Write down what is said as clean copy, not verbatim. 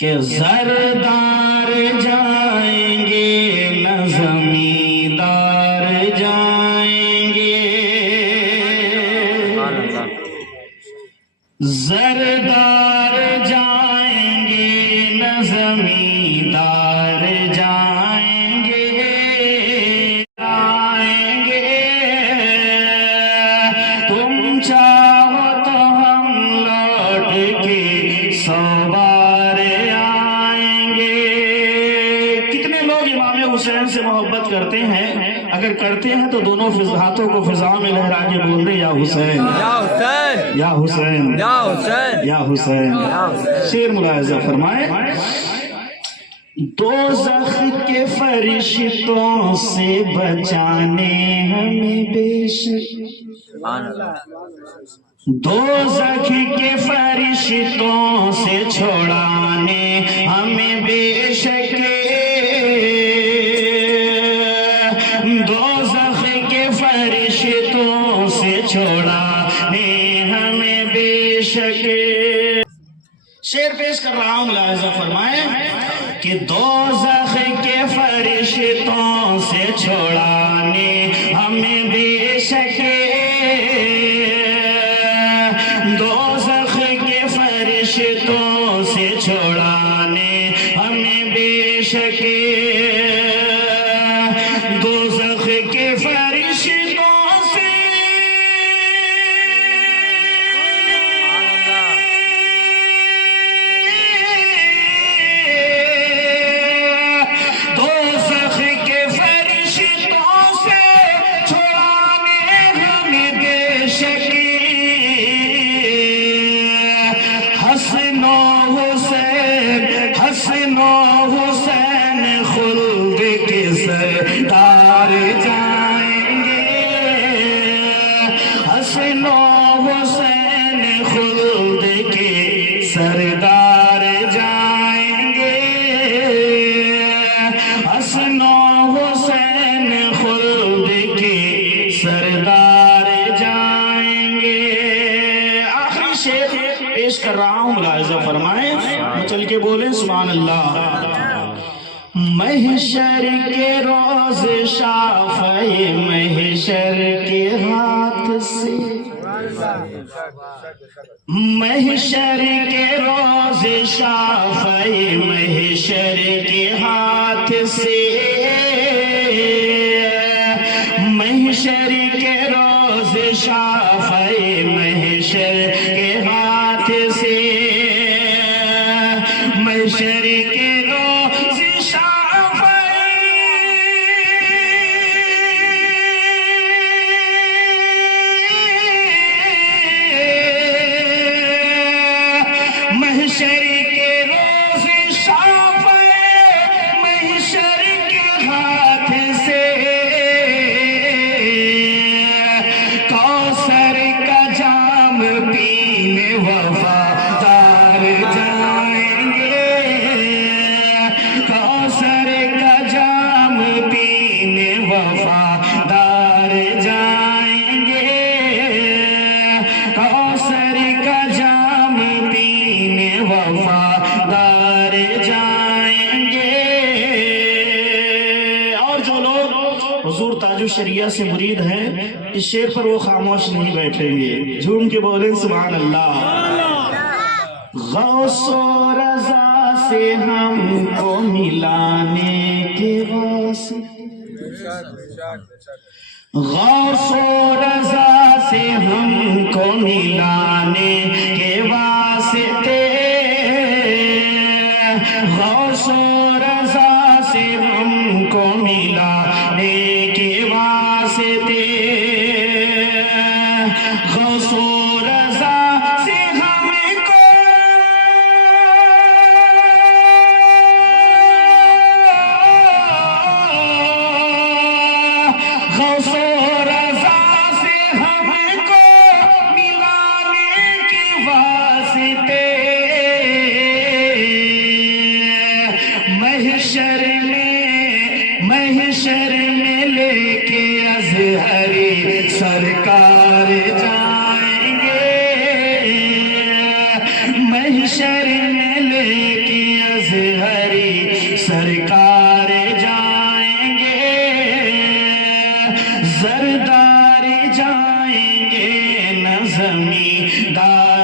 کہ زردار جائیں گے نہ زمیندار جائیں گے، زردار جائیں گے نہ زمیندار جائیں گے، آئیں گے تم چاہو تو ہم لوٹ کے 100 بار آئیں گے۔ کتنے لوگ امام حسین سے محبت کرتے ہیں؟ اگر کرتے ہیں تو دونوں ہاتھوں کو فضا میں لہرا کے بول دے یا حسین یا حسین یا حسین یا حسین یا حسین۔ شعر ملاحظہ فرمائے، دوزخ کے فرشتوں سے بچانے ہمیں بے شک، دوزخ کے فرشتوں سے چھوڑانے ہمیں بے شک، دوزخ کے فرشتوں سے چھوڑانے ہمیں بے شک۔ شعر پیش کر رہا ہوں، ملاحظہ فرمائیں کہ دوزخ کے فرشتوں سے چھوڑانے ہمیں بے شک، دوزخ کے فرشتوں سے چھوڑانے ہمیں بے شک، دوزخ کے فرشتوں سے دوزخ کے فرشتوں سے چھوڑانے ہمیں بے شک، حسن و حسین حسن و حسین خلد کے سردار جائیں گے، حسن و حسین خلد کے سردار جائیں گے، حسن و حسین خلد کے سردار جائیں گے۔ آخری شعر پیش کر رہا ہوں، ملاحظہ فرمائیں، چل کے بولیں سبحان اللہ۔ محشر کے روز شافع محشر کے ہاتھ سے، محشر کے روز شافع محشر کے ہاتھ سے، محشر کے روز شافع محشر کے ہاتھ سے، محشر کے روز شافع محشر کے روز شافع محشر کے ہاتھ سے، کوثر کا جام پینے وفادار جائیں گے، کوثر کا جام پینے وفادار جائیں گے، کوثر کا جام پینے وفادار جائیں گے۔ اور جو لوگ حضور تاج الشریعہ سے مرید ہیں، اس شعر پر وہ خاموش نہیں بیٹھیں گے، جھوم کے بولیں سبحان اللہ۔ غوث و رضا سے ہم کو ملانے کے واسطے، غوث و رضا سے ہم کو ملانے کے واسطے، غوث و رضا سے ہم کو ملانے کے واسطے، غوث و رضا سے ہم کو غوث و رضا سے ہم کو ملانے کے واسطے، محشر میں لے کے ازہری سرکار جائیں گے، محشر میں لے کے زمین دار